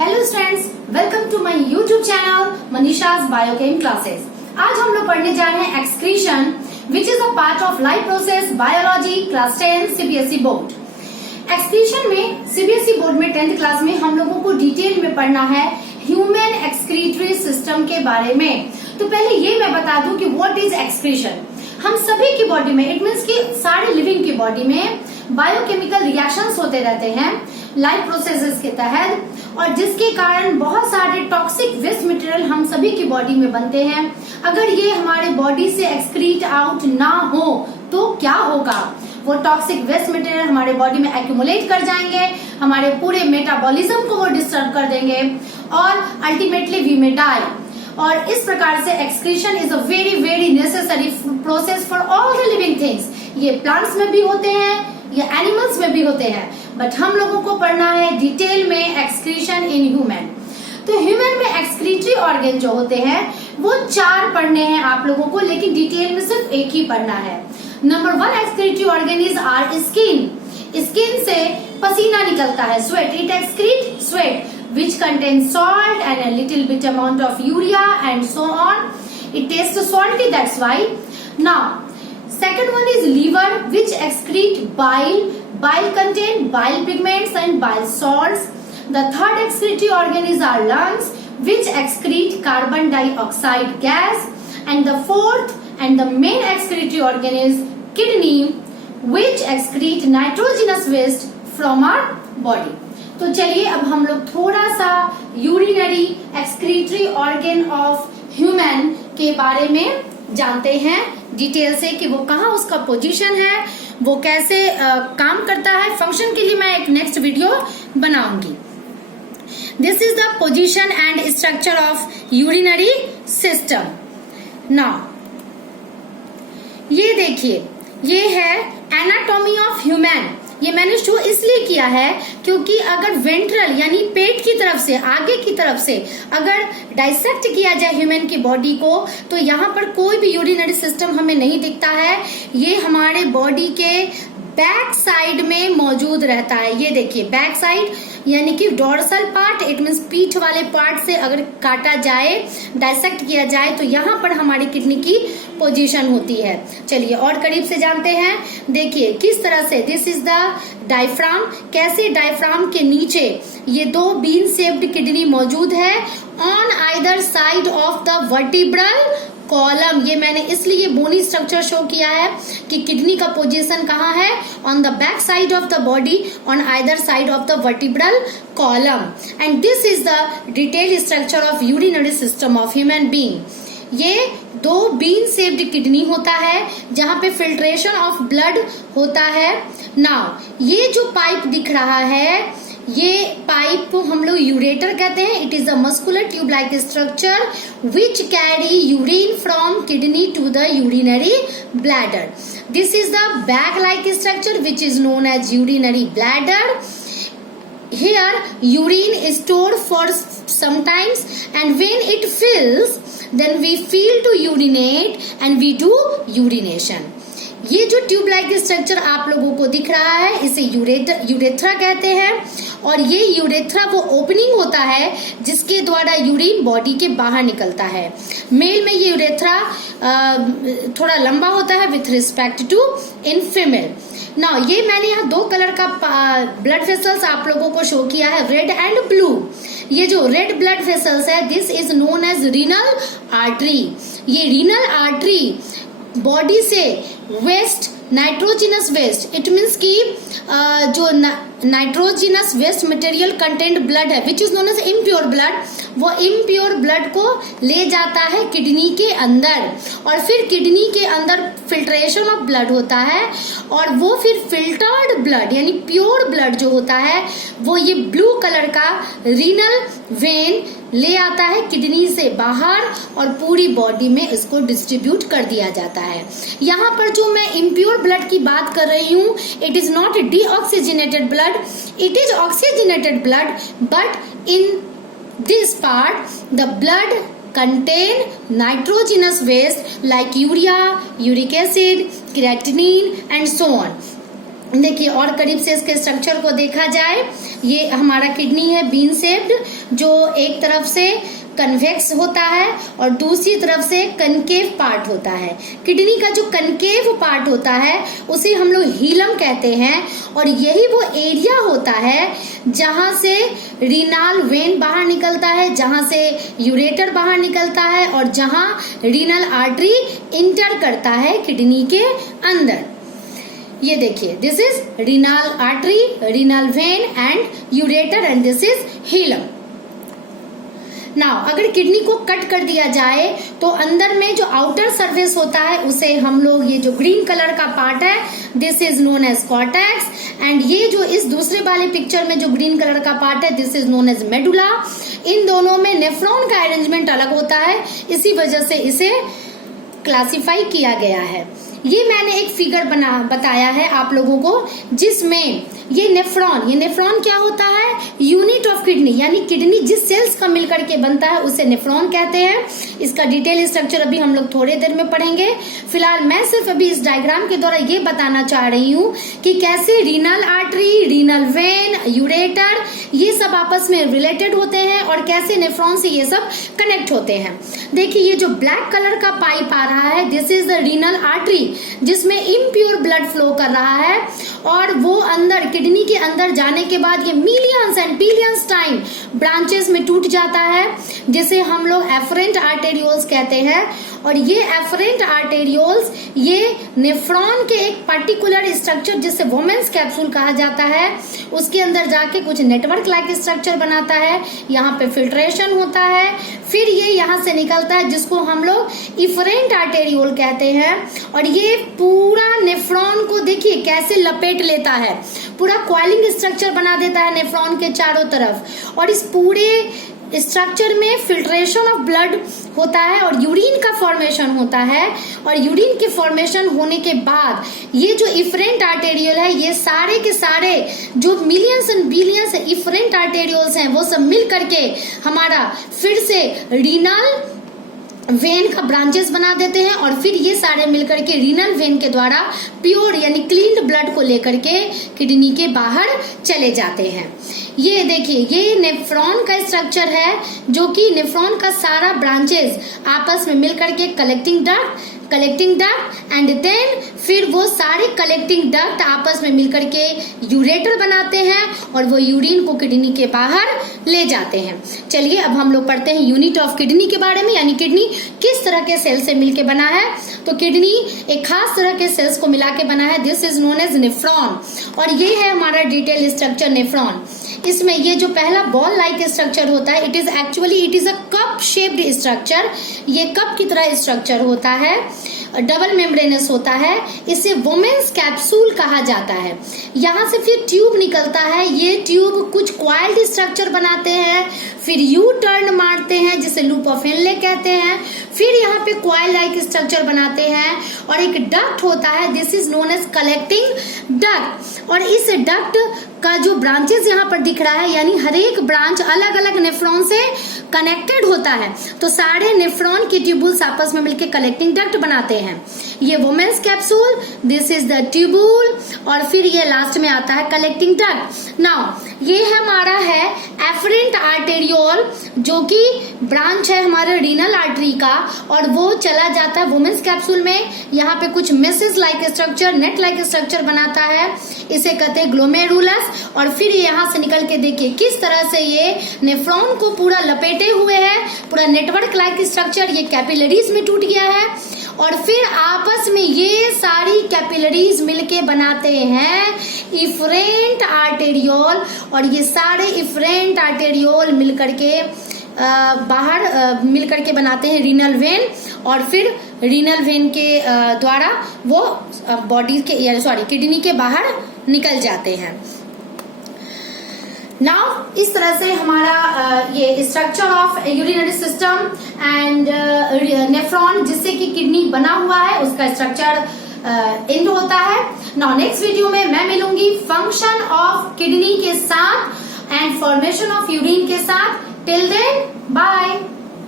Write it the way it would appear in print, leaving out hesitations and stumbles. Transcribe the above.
Hello students, welcome to my YouTube channel Manisha's biochem classes. आज हम लोग पढ़ने जा रहे हैं excretion which is a part of life process biology class 10 CBSE board. Excretion में सीबीएसई बोर्ड में 10th क्लास में हम लोगों को डिटेल में पढ़ना है ह्यूमन एक्सक्रीटरी सिस्टम के बारे में। तो पहले ये मैं बता दूं कि व्हाट इज एक्सक्रीशन। हम सभी की बॉडी में, इट मीन्स कि सारे लिविंग की बॉडी में बायोकेमिकल रिएक्शंस होते रहते हैं लाइफ प्रोसेसेस के तहत, और जिसके कारण बहुत सारे टॉक्सिक वेस्ट मटेरियल हम सभी की बॉडी में बनते हैं। अगर ये हमारे बॉडी से एक्सक्रीट आउट ना हो तो क्या होगा? वो टॉक्सिक वेस्ट मटेरियल हमारे बॉडी में एक्यूमुलेट कर जाएंगे, हमारे पूरे मेटाबॉलिज्म को वो डिस्टर्ब कर देंगे और अल्टीमेटली वी मे डाई। और इस प्रकार से excretion is a very very necessary process for all the living things. ये प्लांट्स में भी होते हैं, ये एनिमल्स में भी होते हैं, बट हम लोगों को पढ़ना है डिटेल में एक्सक्रीशन इन ह्यूमन। तो ह्यूमन में एक्सक्रीटरी ऑर्गन जो होते हैं वो 4 पढ़ने हैं आप लोगों को, लेकिन डिटेल में सिर्फ एक ही पढ़ना है। Number 1 excretory organ is our skin. Skin से पसीना निकलता है, sweat. It excrete sweat which contains salt and a little bit amount of urea and so on. It tastes salty, that's why. Now, second one is liver, which excrete bile. Bile contain bile pigments and bile salts. The third excretory organ is our lungs, which excrete carbon dioxide gas. And the fourth and the main excretory organ is kidney, which excrete nitrogenous waste from our body. तो चलिए अब हम लोग थोड़ा सा urinary excretory organ of human के बारे में जानते हैं डिटेल से कि वो कहाँ उसका पोजीशन है, वो कैसे काम करता है। फंक्शन के लिए मैं एक नेक्स्ट वीडियो बनाऊंगी। This is the position and structure of urinary system. Now ये देखिए, ये है एनाटॉमी ऑफ ह्यूमन। ये मैंने शो इसलिए किया है क्योंकि अगर वेंट्रल यानी पेट की तरफ से, आगे की तरफ से अगर डाइसेक्ट किया जाए ह्यूमन की बॉडी को, तो यहाँ पर कोई भी यूरिनरी सिस्टम हमें नहीं दिखता है। ये हमारे बॉडी के बैक साइड में मौजूद रहता है। ये देखिए बैक साइड यानी कि डोर्सल पार्ट, इट मीन्स पीठ वाले पार्ट से अगर काटा जाए, डाइसेक्ट किया जाए, तो यहाँ पर हमारी किडनी की पोजीशन होती है। चलिए और करीब से जानते हैं। देखिए किस तरह से, दिस इज द डायफ्राम। कैसे डायफ्राम के नीचे ये 2 बीन शेप्ड किडनी मौजूद है on either side of the vertebral column. ये मैंने इसलिए बोनी स्ट्रक्चर शो किया है कि किडनी का पोजीशन कहाँ है, on the back side of the body on either side of the vertebral column. And this is the detail structure of urinary system of human being. ये 2 bean shaped kidney होता है जहां पे filtration of blood होता है। Now ये जो pipe दिख रहा है, ये पाइप को हम लोग यूरेटर कहते हैं। It is a muscular tube like structure which carry urine from kidney to the urinary bladder. This is the bag like structure which is known as urinary bladder. Here urine is stored for some times, and when it fills then we feel to urinate and we do urination. ये जो tube like structure आप लोगों को दिख रहा है इसे urethra कहते हैं, और ये यूरेथ्रा वो ओपनिंग होता है जिसके द्वारा यूरिन बॉडी के बाहर निकलता है। मेल में ये यूरेथ्रा थोड़ा लंबा होता है with respect to in female. Now ये मैंने यहाँ 2 कलर का ब्लड वेसल्स आप लोगों को शो किया है, रेड एंड ब्लू। ये जो रेड ब्लड वेसल्स है this is known as renal artery. ये रीनल आर्टरी बॉडी से waste, nitrogenous waste, it means की जो nitrogenous waste material content blood है which is known as impure blood, वो impure blood को ले जाता है किडनी के अंदर, और फिर किडनी के अंदर फिल्ट्रेशन ऑफ ब्लड होता है, और वो फिर फिल्टर्ड ब्लड यानी प्योर ब्लड जो होता है वो ये ब्लू कलर का रीनल वेन ले आता है किडनी से बाहर और पूरी बॉडी में इसको डिस्ट्रीब्यूट कर दिया जाता है। यहाँ पर जो मैं इम्प्योर ब्लड की बात कर रही हूँ, it is not deoxygenated blood, it is oxygenated blood, but in this part the blood contain nitrogenous waste like urea, uric acid, creatinine and so on. देखिए और करीब से इसके स्ट्रक्चर को देखा जाए, ये हमारा किडनी है बीन शेप्ड, जो एक तरफ से कन्वेक्स होता है और दूसरी तरफ से कनकेव पार्ट होता है। किडनी का जो कनकेव पार्ट होता है उसे हम लोग हीलम कहते हैं, और यही वो एरिया होता है जहां से रीनल वेन बाहर निकलता है, जहां से यूरेटर बाहर निकलता है और जहां रीनल आर्टरी इंटर करता है किडनी के अंदर। ये देखिए, this is renal artery, renal vein and ureter, and this is hilum. Now अगर किडनी को कट कर दिया जाए तो अंदर में जो आउटर सरफेस होता है उसे हम लोग, ये जो ग्रीन कलर का पार्ट है, this is known as cortex, and ये जो इस दूसरे वाले पिक्चर में जो ग्रीन कलर का पार्ट है, this is known as medulla. इन दोनों में नेफ्रॉन का अरेंजमेंट अलग होता है, इसी वजह से इसे क्लासिफाई किया गया है। ये मैंने एक फिगर बताया है आप लोगों को, जिसमें ये नेफ्रॉन क्या होता है, यूनिट ऑफ किडनी, यानी किडनी जिस सेल्स का मिलकर के बनता है उसे नेफ्रॉन कहते हैं। इसका डिटेल स्ट्रक्चर अभी हम लोग थोड़ी देर में पढ़ेंगे। फिलहाल मैं सिर्फ अभी इस डायग्राम के द्वारा ये बताना चाह रही हूँ कि कैसे renal artery, renal when, ureter ये सब आपस में रिलेटेड होते हैं और कैसे नेफ्रॉन से ये सब कनेक्ट होते हैं। देखिए ये जो ब्लैक कलर का पाइप आ रहा है, this is the renal artery, जिसमें इम्प्योर ब्लड फ्लो कर रहा है, और वो अंदर किडनी के अंदर जाने के बाद ये millions and billions time branches में टूट जाता है, जिसे हम लोग एफरेंट आर्टेरियोल्स कहते हैं। और ये एफरेंट आर्टेरियोल्स ये नेफ्रॉन के एक पर्टिकुलर स्ट्रक्चर जिसे वोमेन्स कैप्सूल कहा जाता है, उसके अंदर जाके कुछ नेटवर्क लाइक स्ट्रक्चर बनाता है। यहाँ पे फिल्ट्रेशन होता है, फिर ये यहाँ से निकलता है जिसको हम लोग इफरेंट आर्टेरियोल कहते हैं, और ये पूरा नेफ्रॉन को देखिए कैसे लपेट लेता है, पूरा कॉइलिंग स्ट्रक्चर बना देता है नेफ्रॉन के चारों तरफ। और इस पूरे स्ट्रक्चर में फिल्ट्रेशन ऑफ ब्लड होता है और यूरिन का फॉर्मेशन होता है, और यूरिन के फॉर्मेशन होने के बाद ये जो इफरेंट आर्टेरियल है, ये सारे के सारे जो millions and billions efferent arterioles हैं वो सब मिल करके हमारा फिर से रीनल वेन का ब्रांचेस बना देते हैं, और फिर ये सारे मिलकर के रीनल वेन के द्वारा प्योर यानी क्लीन्ड ब्लड को लेकर के किडनी के बाहर चले जाते हैं। ये देखिए ये नेफ्रॉन का स्ट्रक्चर है, जो कि नेफ्रॉन का सारा ब्रांचेस आपस में मिलकर के कलेक्टिंग डक्ट एंड देन फिर वो सारे कलेक्टिंग डक्ट आपस में मिलकर के यूरेटर बनाते हैं, और वो यूरिन को किडनी के बाहर ले जाते हैं। चलिए अब हम लोग पढ़ते हैं यूनिट ऑफ किडनी के बारे में, यानी किडनी किस तरह के सेल से मिलके बना है। तो किडनी एक खास तरह के सेल्स को मिला के बना है, this is known as nephron, और ये है हमारा डिटेल स्ट्रक्चर नेफ्रॉन। इसमें ये जो पहला बॉल लाइक स्ट्रक्चर होता है, it is a cup shaped structure, ये कप की तरह स्ट्रक्चर होता है, डबल मेम्ब्रेनस होता है, इसे वोमेन्स कैप्सूल कहा जाता है। यहाँ से फिर ट्यूब निकलता है, ये ट्यूब कुछ क्वाइल्ड स्ट्रक्चर बनाते हैं, फिर यू टर्न मारते हैं जिसे लूप ऑफ हेनले कहते हैं, फिर यहाँ पे क्वाइल लाइक स्ट्रक्चर बनाते हैं, और एक डक्ट होता है, this is known as collecting duct. और इस डक्ट का जो ब्रांचेस यहाँ पर दिख रहा है, यानी हर एक ब्रांच अलग अलग नेफ्रॉन से कनेक्टेड होता है, तो सारे नेफ्रॉन के ट्यूबुल्स आपस में मिलकर कलेक्टिंग डक्ट बनाते हैं। ये women's capsule, this is the tubule, और फिर ये लास्ट में आता है कलेक्टिंग डक्ट। नाउ ये हमारा है एफरेंट आर्टेरियोल, जो कि ब्रांच है हमारे रीनल आर्टरी का, और वो चला जाता है वोमेन्स कैप्सूल में। यहाँ पे कुछ message like structure, net like structure बनाता है, इसे कहते हैं ग्लोमेरुलस, और फिर यहाँ से निकल के देखिए किस तरह से ये नेफ्रॉन को पूरा लपेटे हुए है, पूरा नेटवर्क लाइक स्ट्रक्चर ये कैपिलरीज में टूट गया है, और फिर आपस में ये सारी कैपिलरीज मिलके बनाते हैं इफरेंट आर्टेरियोल, और ये सारे इफरेंट आर्टेरियोल मिलकर के बाहर मिलकर के बनाते हैं रीनल वेन, और फिर रीनल वेन के द्वारा वो बॉडी के किडनी के बाहर निकल जाते हैं। नाउ इस तरह से हमारा ये structure of urinary system and nephron जिससे कि किडनी बना हुआ है उसका स्ट्रक्चर एंड होता है। नाउ नेक्स्ट वीडियो में मैं मिलूंगी फंक्शन ऑफ किडनी के साथ एंड फॉर्मेशन ऑफ यूरिन के साथ। Till then bye.